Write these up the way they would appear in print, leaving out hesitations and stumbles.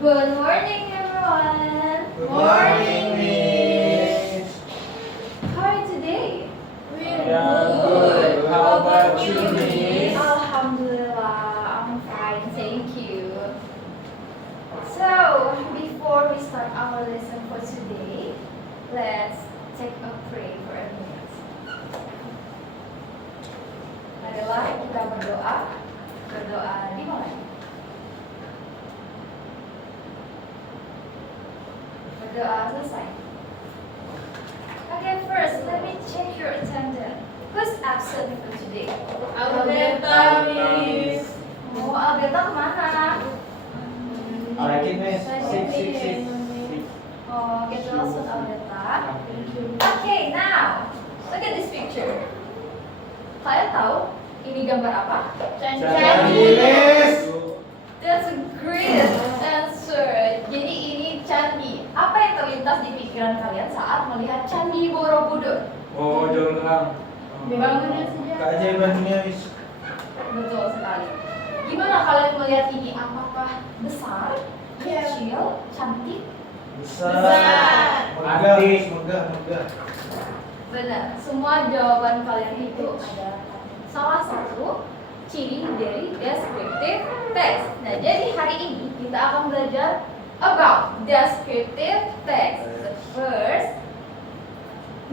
Good morning, everyone. Good morning, Miss. How are you today? We're good. How about you, Miss? Alhamdulillah, I'm fine, thank you. So, before we start our lesson for today, let's take a pray for a minute. Marilah kita berdoa. Berdoa di mana? Berdoa selesai. Okay, first, let me check your attendance. Who's absent for today? Alberta, Miss. Oh, Alberta kemana? Alright, Miss. Six. Oh, get lost with Alberta. Okay, now, look at this picture. Kalian tahu ini gambar apa? Candi, Miss. That's a great answer. Jadi ini candi. Apa yang terlintas di pikiran kalian saat melihat Candi Borobudur? Oh, Jonggrang. Bangunan sejarah. Keajaiban dunia, Miss. Betul sekali. Gimana kalian melihat ini? Apakah besar, kecil, cantik? Besar. Megah. Benar. Semua jawaban kalian itu ada salah satu ciri dari descriptive text. Nah, jadi hari ini kita akan belajar about descriptive text. But first,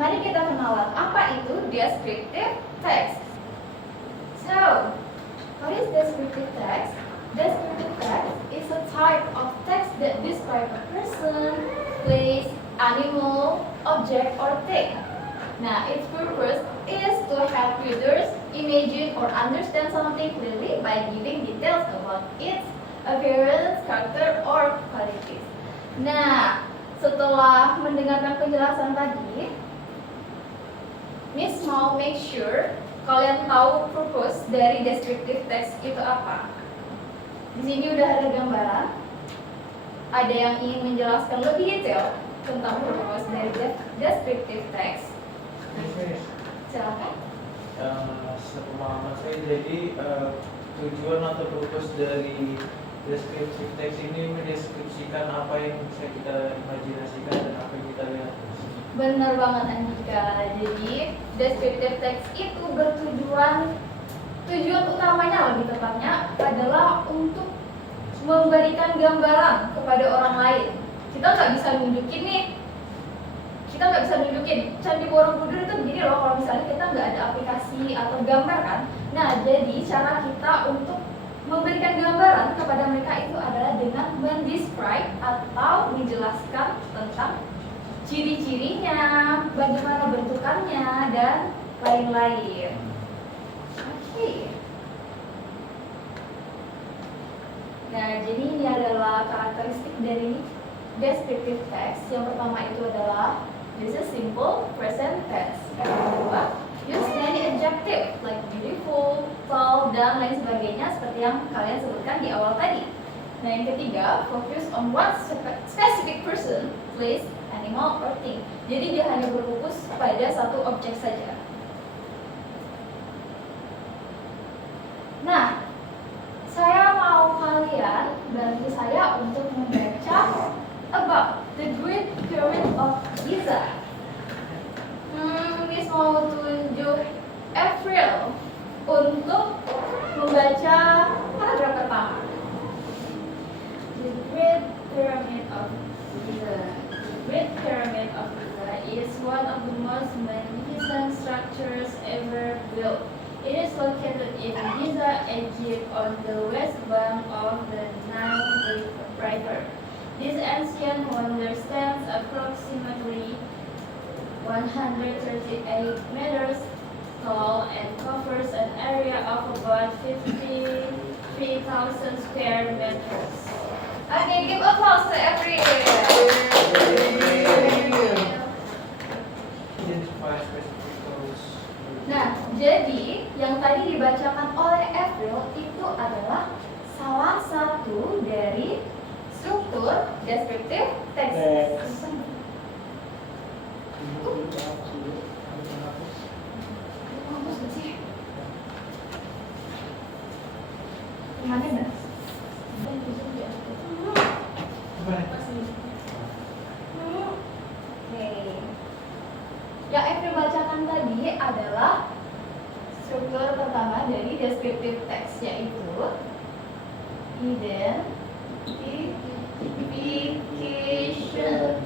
mari kita kenalan apa itu descriptive text. So, what is descriptive text? Descriptive text is a type of text that describes a person, place, animal, object, or thing. Now, its purpose is to help readers imagine or understand something clearly by giving details about its appearance, character, or qualities. Nah, setelah mendengarkan penjelasan tadi, Miss mau make sure kalian tahu purpose dari descriptive text itu apa. Di sini udah ada gambaran. Ada yang ingin menjelaskan lebih detail tentang purpose dari descriptive text? Miss. Silakan. Sepemahaman saya, jadi tujuan atau purpose dari descriptive text ini mendeskripsikan apa yang bisa kita imajinasikan dan apa yang kita lihat. Benar banget Andika. Jadi descriptive text itu tujuan utamanya lebih tepatnya adalah untuk memberikan gambaran kepada orang lain. Kita nggak bisa nunjukin Candi Borobudur itu begini loh kalau misalnya kita nggak ada aplikasi atau gambar kan. Nah, jadi cara kita untuk memberikan gambaran kepada mereka itu adalah dengan mendescribe atau menjelaskan tentang ciri-cirinya, bagaimana bentukannya, dan lain-lain. Oke. Nah, jadi ini adalah karakteristik dari descriptive text. Yang pertama itu adalah this is simple present tense. Yang kedua, use many adjective like beautiful, tall, dan lain sebagainya seperti yang kalian sebutkan di awal tadi. Nah, yang ketiga, focus on one specific person, place, animal, or thing. Jadi dia hanya berfokus pada satu objek saja. Nah, saya mau kalian bantu saya untuk membaca about the Great Pyramid of Giza. Miss mau tunjuk April untuk membaca paragraf pertama. The Great Pyramid of Giza. The Great Pyramid of Giza is one of the most magnificent structures ever built. It is located in Giza, Egypt, on the west bank of the Nile River. This ancient wonder stands approximately 138 meters tall and covers an area of about 53,000 square meters. Okay, give applause to April. Nah, jadi yang tadi dibacakan oleh April itu adalah salah satu dari struktur descriptive text. struktur pertama dari descriptive text, yaitu identification.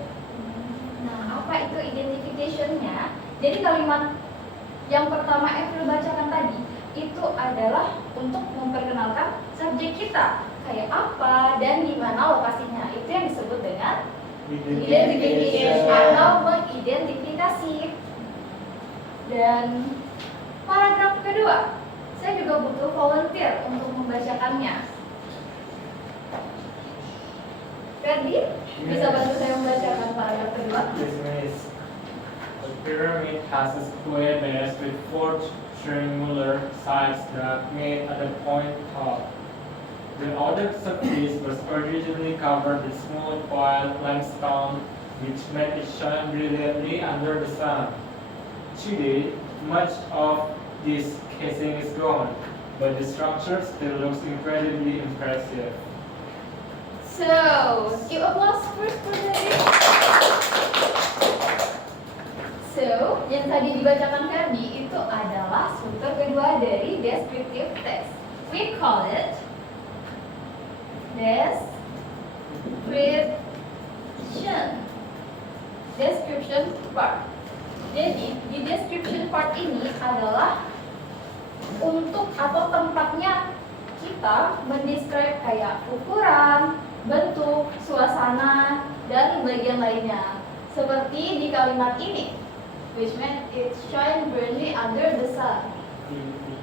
Nah, apa itu identification-nya? Jadi kalimat yang pertama April bacakan tadi itu adalah untuk memperkenalkan subjek kita, kayak apa dan di mana lokasinya. Itu yang disebut dengan identification atau mengidentifikasi. Dan paragraf kedua, saya juga butuh volunteer untuk membacakannya. Ferdi, bisa bantu saya membacakan paragraf kedua? Yes, miss. A pyramid has a square base with four triangular sides that meet at the point top. The outer surface was originally covered with smooth white limestone, which made it shine brilliantly under the sun. Today, much of this casing is gone, but the structure still looks incredibly impressive. So, give applause first for that. So, yang tadi dibacakan Ferdi itu adalah struktur kedua dari descriptive text. We call it description part. Jadi, di description part ini adalah untuk atau tempatnya kita mendescribe kayak ukuran, bentuk, suasana, dan bagian lainnya. Seperti di kalimat ini, which meant it shine brightly under the sun.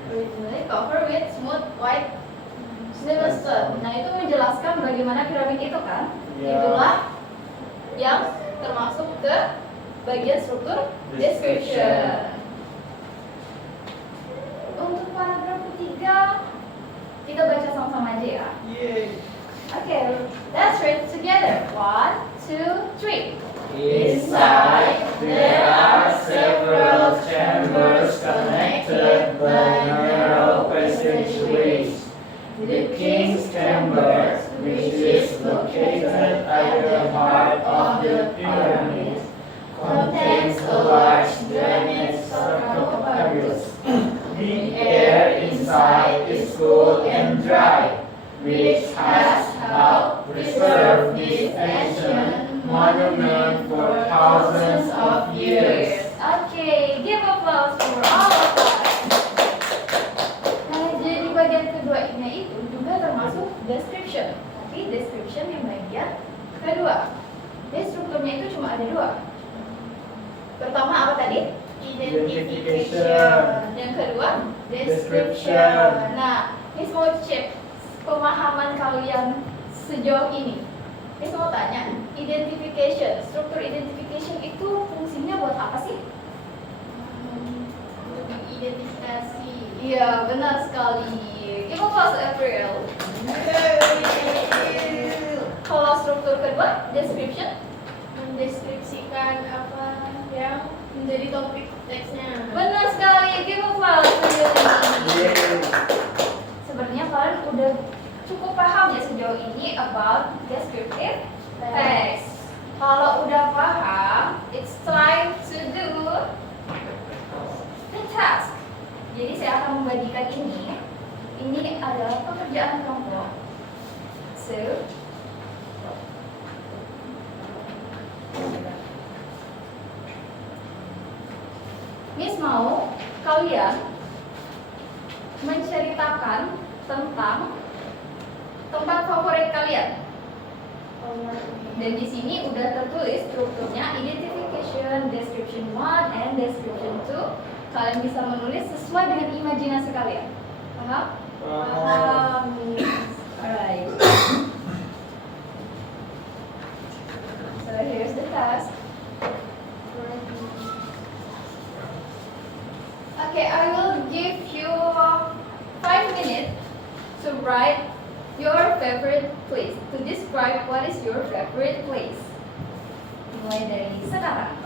Originally covered with smooth white limestone. Nah, itu menjelaskan bagaimana piramid itu kan? Ya. Itulah yang termasuk ke bagian struktur description. Untuk paragraf ketiga, kita baca sama-sama aja ya. Yeay. Okay, let's read together. 1, 2, 3. Inside, there are several chambers connected by narrow passageways. The king's chamber, which is located at the heart of the pyramid, contains a large drainage sarcophagus. The air inside is cool and dry, which has helped preserve this ancient monument for thousands of years. Okay, give applause for all of us. Nah, jadi bagian keduanya itu juga termasuk description. Tapi description yang bagian kedua. Jadi strukturnya itu cuma ada dua. Pertama apa tadi? Identification. Yang kedua, Description. Nah, Miss mau cek pemahaman kalian sejauh ini. Miss mau tanya, identification, struktur identification itu fungsinya buat apa sih? Untuk identifikasi. Iya, benar sekali. Give applause April. Kalau struktur kedua, description, Mendeskripsikan apa yang menjadi topik teksnya. benar sekali. Give applause. Yeay. Sebenarnya kalian udah cukup paham ya sejauh ini about descriptive text. Kalau udah paham, it's time to do the task. Jadi saya akan membagikan ini. Ini adalah pekerjaan kelompok. So, Miss mau kalian menceritakan tentang tempat favorit kalian. Dan di sini udah tertulis strukturnya identification, description 1 and description 2. Kalian bisa menulis sesuai dengan imajinasi kalian. Paham? Paham. Alright. So here's the task. Okay, I will give you 5 minutes to write your favorite place. To describe what is your favorite place. Mulai dari sekarang.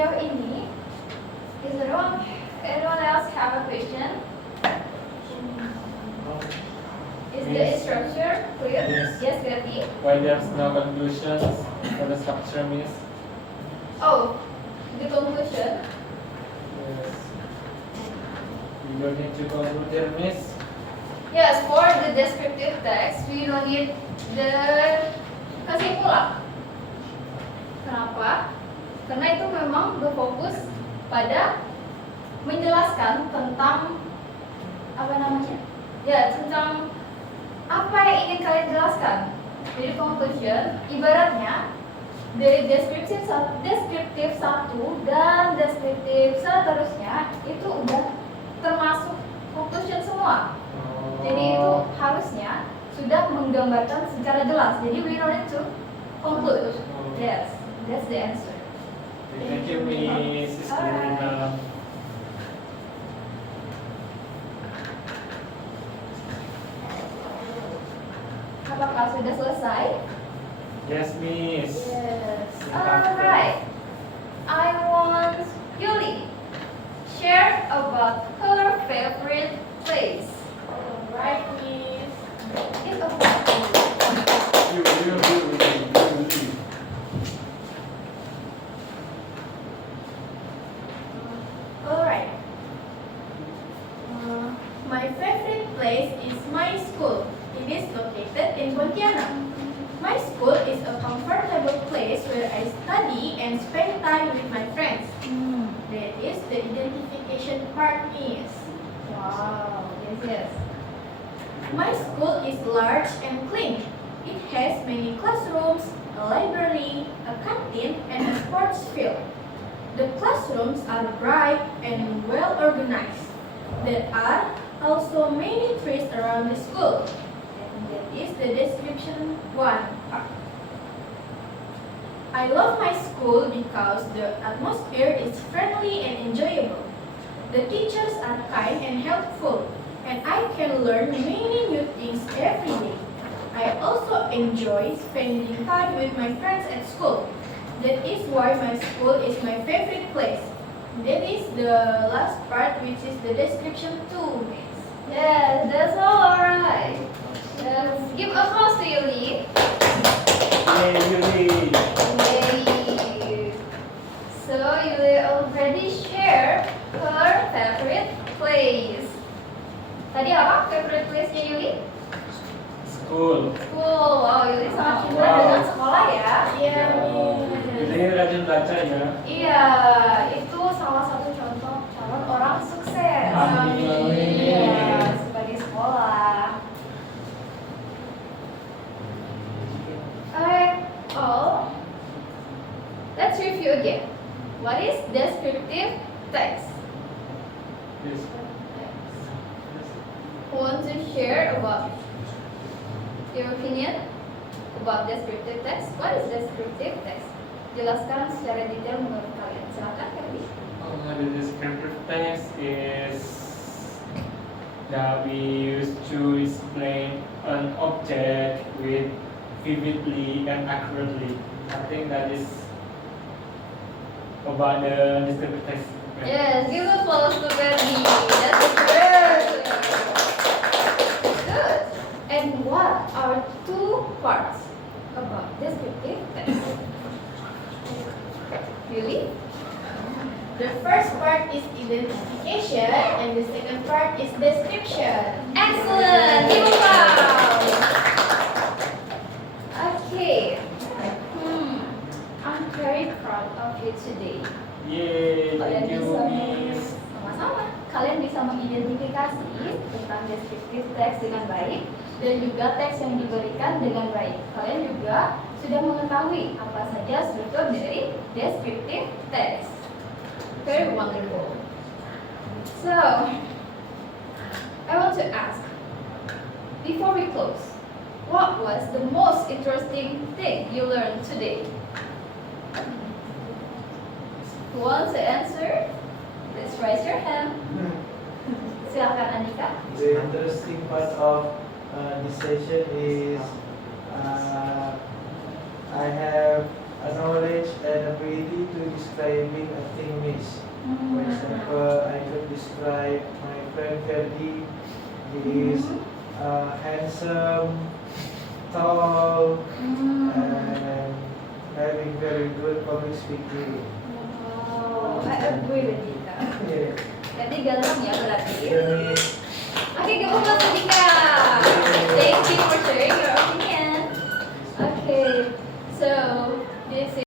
sejauh ini, is anyone else have a question? Is the Yes. structure clear? Yes. Bertie? Why there's no conclusions for the structure, Miss? Oh, the conclusion. Yes. You don't need to conclude there, Miss. Yes, for the descriptive text, we don't need the kesimpulan. Kenapa? Karena itu memang berfokus pada menjelaskan tentang apa namanya? Ya, tentang apa yang ingin kalian jelaskan. Jadi conclusion, ibaratnya dari deskriptif satu dan deskriptif seterusnya itu udah termasuk conclusion semua. Jadi itu harusnya sudah menggambarkan secara jelas. Jadi we don't need to conclude. Yes, that's the answer. Thank you, Miss. Sister Rina. Apakah sudah selesai? Yes, Miss. Yes. Alright. I want Yuli share about her favorite place. Alright, Miss. It's about You. Alright. My favorite place is my school. It is located in Pontianak. My school is a comfortable place where I study and spend time with my friends. That is the identification part, Miss. wow. Yes. My school is large and clean. It has many classrooms, a library, a canteen, and a sports field. The classrooms are bright and well organized. There are also many trees around the school. And that is the description one part. I love my school because the atmosphere is friendly and enjoyable. The teachers are kind and helpful, and I can learn many new things every day. I also enjoy spending time with my friends at school. That is why my school is my favorite place. That is the last part, which is the description 2, Miss. Yes, that's all alright. Yes. Give applause to Yuli. Yay, Yuli. Yay. So Yuli already shared her favorite place. Tadi apa favorite place-nya Yuli? School. School. Wow, Yuli sangat cinta Wow. dengan sekolah ya. Iya, Miss. Yuli rajin baca ya. Iya, itu salah satu contoh calon orang sukses. Amin. Iya, sebagai sekolah. Alright, all. Let's review again. What is descriptive text? Yes. Who wants to share about your opinion about descriptive text? What is descriptive text? Jelaskan secara detail menurut kalian. Silakan, Ferdi. The descriptive text is that we use to explain an object with vividly and accurately. I think that is about the descriptive text. Yes, give applause to Ferdi. That's good. Good. And what are two parts about descriptive text? Really? The first part is identification, and the second part is description. Excellent. Give applause. Okay. I'm very proud of you today. Yay, Kalian thank you, bisa Miss. sama-sama. Kalian bisa mengidentifikasi tentang descriptive text dengan baik dan juga teks yang diberikan dengan baik. Kalian juga sudah mengetahui apa saja struktur dari descriptive text. Very wonderful. So, I want to ask, before we close, what was the most interesting thing you learned today? Who wants to answer? Let's raise your hand. Silakan Andika. The interesting part of this session is I have a knowledge and ability to describing a thing is. For example, I could describe my friend Ferdi. He is handsome, tall, and having very good public speaking. Wow, I agree with Dika. Yeah. Berarti galang ya berarti. Ini Oke, kita masuk Dika.